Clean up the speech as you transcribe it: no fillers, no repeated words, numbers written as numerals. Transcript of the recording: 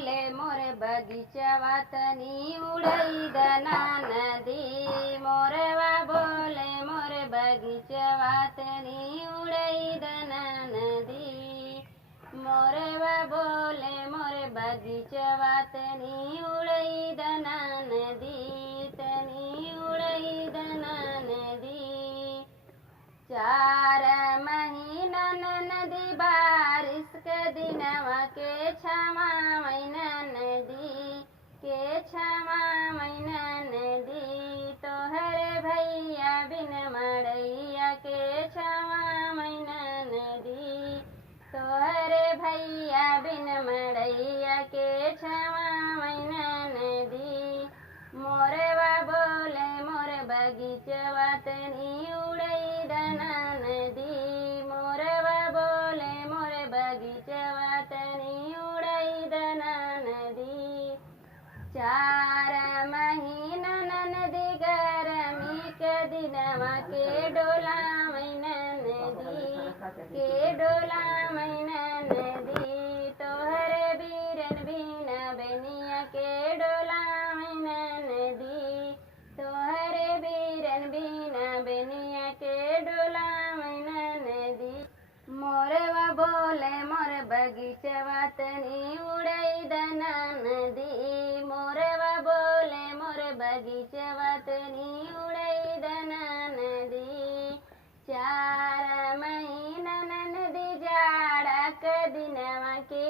बोले मोरे बगीचवा तनी उड़ई दना नदी। मोरवा बोले मोरे बगीचवा तनी उड़ई दना नदी। मोरवा बोले मोरे बगीचवा तनी उड़ई दना नदी, तनी उड़ई दना नदी। 4 महीना नदी बारिश के दिनवा के छमा महीना नदी, के छमा महीना नदी। तोहरे भैया बिन मड़ैया के छमा महीना नदी, तोहरे भैया बिन मड़ैया के छमा महीना नदी। मोरवा बोले मोरे बगीचवा तनी उड़ई दना नदी। मोरवा बोले मोरे बगीचवा तनी उड़ई दना नदी। 4 महीना नदी गरमी के दिनवा के डोला महीना नदी, के डोला महीना नदी। तोहरे बीरन बीना बेनिया के डोला महीना नदी, तोहरे बीरन बीना बेनिया के डोला महीना नदी। मोरवा बोले मोरे बगीचवा तनी उड़ई दना नदी। मोरवा बोले मोरे बगीचवा तनी उड़ई दना नदी। 4 महीना नदी जाड़ा के दिनवा के